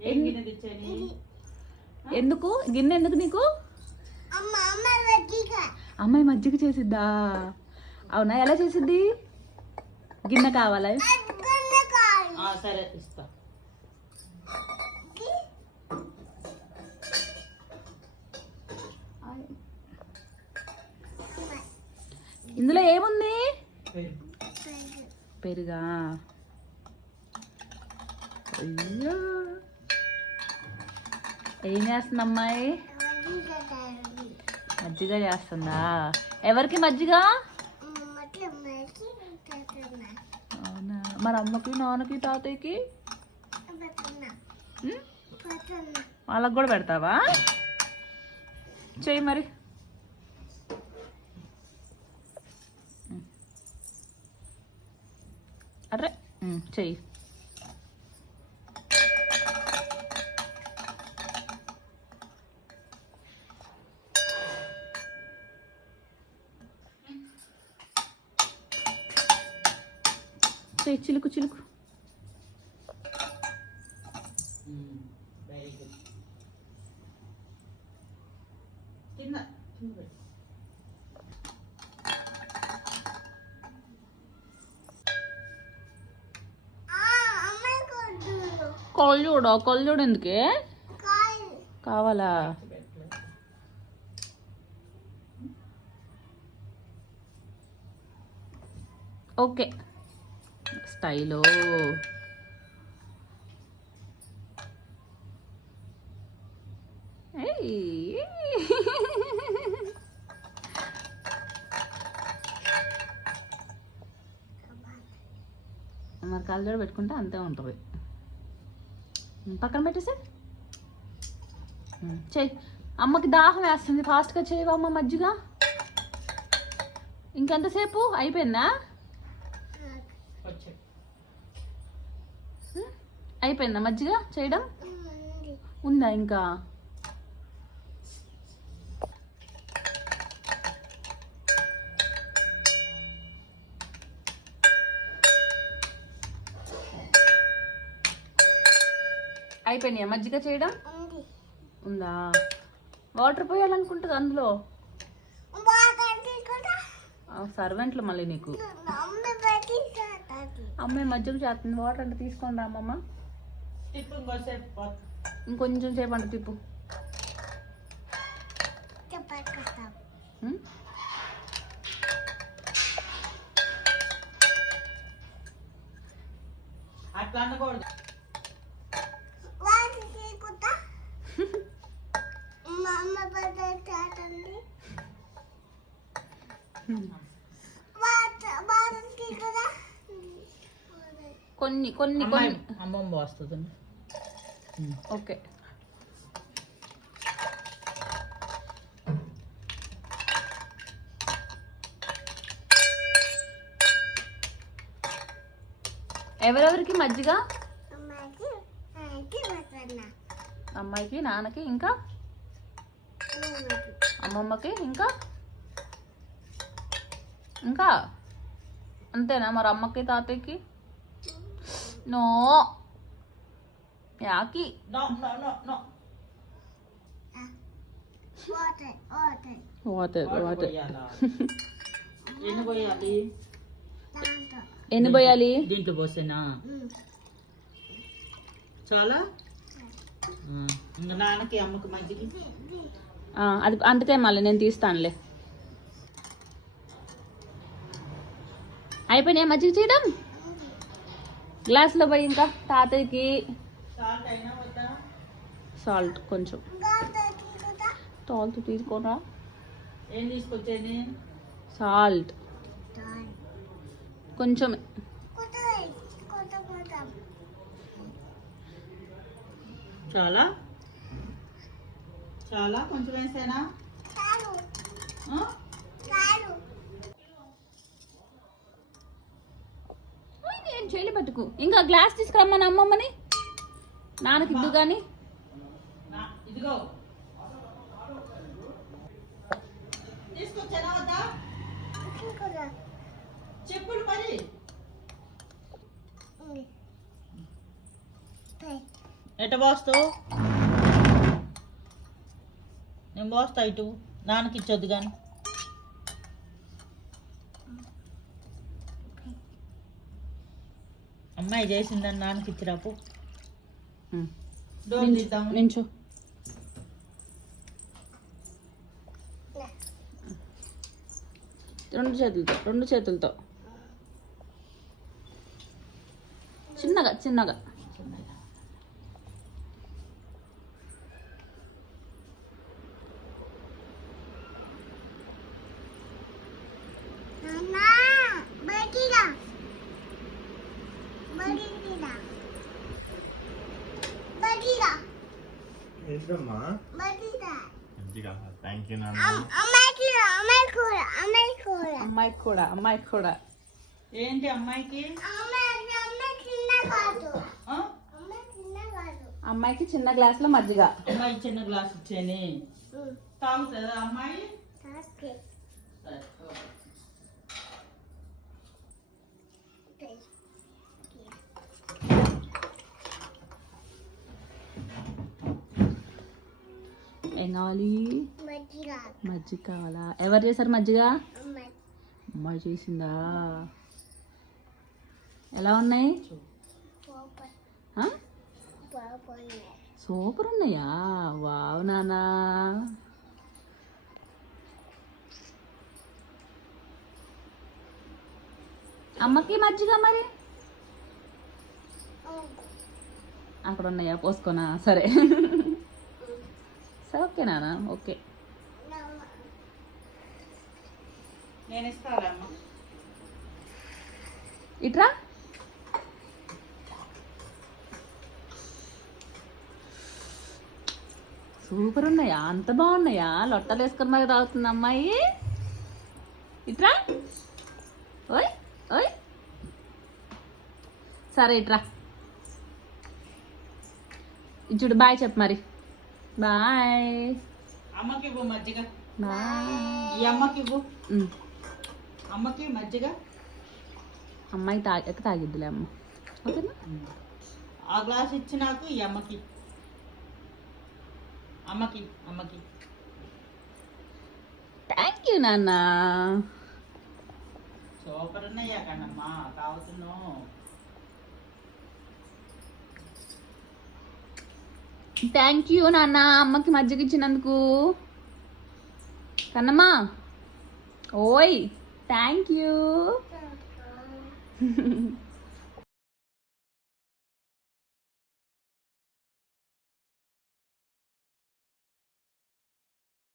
ఏం గిన్నె తెచ్చాని ఎందుకు? గిన్నె ఎందుకు నీకు? అమ్మాయి మజ్జిగ చేసిద్దా? అవునా? ఎలా చేసిద్ది? గిన్నె కావాలా? ఆ, సరే ఇస్తా. ఇందులో ఏముంది? పెరుగు. అయ్యో. ఏం చేస్తుంది అమ్మాయి మజ్జిగ చేస్తుందా? ఎవరికి మజ్జిగ? అవునా? మరి అమ్మకి నాన్నకి తాతయ్యకి? వాళ్ళకి కూడా పెడతావా? చెయ్యి మరి. అరే చెయ్యి. చిలుకు చిలుకు. కొల్లుడు కొల్లుడు ఎందుకే కావాలా. ఓకే స్టైలో. ఏయ్. మరి కళ్ళజోడు పెట్టుకుంటే అంతే ఉంటుంది. పక్కన పెట్టేసి చెయ్యి అమ్మకి దాహం వేస్తుంది. ఫాస్ట్గా చేయవా అమ్మ మజ్జిగ? ఇంకెంతసేపు? అయిపోయిందా? అయిపోయిందా మజ్జిగ చేయడం ఉందా ఇంకా అయిపోయినాయా మజ్జిగ చేయడం ఉందా వాటర్ పోయాలనుకుంటుంది అందులో సర్వెంట్లు మళ్ళీ నీకు అమ్మాయి మజ్జిగ చేస్తుంది వాటర్ అంటే తీసుకోండి పోతా. ఇంకొంచెం సేపు అంట తిప్పు? అట్లా అనకూడదు. కొన్ని కొన్ని కొన్ని. అమ్మమ్మ వస్తుంది. ఓకే. ఎవరెవరికి మజ్జిగ? అమ్మాయికి నాన్నకి ఇంకా? అమ్మమ్మకి ఇంకా? ఇంకా? అంతేనా మరి అమ్మకి తాతయ్యకి? No. యాకి no no no no water water water పోయాలా? ఎన్ని పోయాలి ఎన్ని పోయాలి దీంట్లో పోసేనా చాలా ఇంకా నాన్నకి అమ్మకి మజ్జిగ ఆ, అది అంటితే మళ్ళీ నేను తీస్తానులే అయిపోయినాయి మజ్జిగ చేయడం గ్లాస్లో పోయి ఇంకా తాతయ్యకి సాల్ట్ కొంచెం. సాల్ట్ తీసుకోరా? ఏం తీసుకొచ్చేది? సాల్ట్. కొంచెం. చాలా? చాలా? కొంచెం వేసేనా? నేను చేయలే పట్టుకు. ఇంకా గ్లాస్ తీసుకురమ్మని అమ్మమ్మని. నాన్నకి ఇద్దు కానీ ఇదిగో. తీసుకొచ్చానా వద్దా? చెప్పులు మరి. ఎట పోస్తావు నేను పోస్తా ఇటు. నాన్నకి ఇచ్చొద్దు కానీ అమ్మాయి చేసిందని నాన్నకి ఇచ్చిరాపు నించో రెండు చేతులతో రెండు చేతులతో. చిన్నగా చిన్నగా. ఏంటమ్మా థ్యాంక్ యూ నాన్న. అమ్మాయికి కూడా అమ్మాయికి కూడా ఏంటి అమ్మాయికి? అమ్మాయికి చిన్న గ్లాసులో మజ్జిగ. అమ్మాయి చిన్న గ్లాస్ ఇచ్చేని తాగుతుందా అమ్మాయి? సరే, ఏం కావాలి మజ్జిగ. కావాలా ఎవరు చేశారు మజ్జిగ? అమ్మాయి చేసిందా? ఎలా ఉన్నాయి? సూపర్. ఉన్నాయా? వావ్ నానా అమ్మకి మజ్జిగ మరి? అక్కడ ఉన్నాయా? పోసుకోనా? సరే. Okay okay. నేను అమ్మ? ఇట్రా? సూపర్ ఉన్నాయా? అంత బాగున్నాయా? లొట్టలు వేసుకొని మరి తాగుతుంది అమ్మాయి. ఇట్రా? ఓయ్ ఓయ్. సరే ఇట్రా. ఇచ్చుడు బాయ్ చెప్పు మరి. బాయ్ అమ్మకి ఇవ్వు మజ్జిగ. బాయ్ ఈ అమ్మకి ఇవ్వు. అమ్మకి మజ్జిగ. అమ్మాయి తాగి తాగిద్దులే అమ్మ. ఓకేనా? ఆ గ్లాస్ ఇచ్చి నాకు ఈ అమ్మకి. అమ్మకి అమ్మకి. థ్యాంక్ యూ నాన్న. సూపర్ ఉన్నాయా కన్నమ్మా తాగుతున్నావు థ్యాంక్ యూ నాన్న అమ్మకి మజ్జిగ ఇచ్చినందుకు. కన్నమ్మా. ఓయ్ థ్యాంక్ యూ.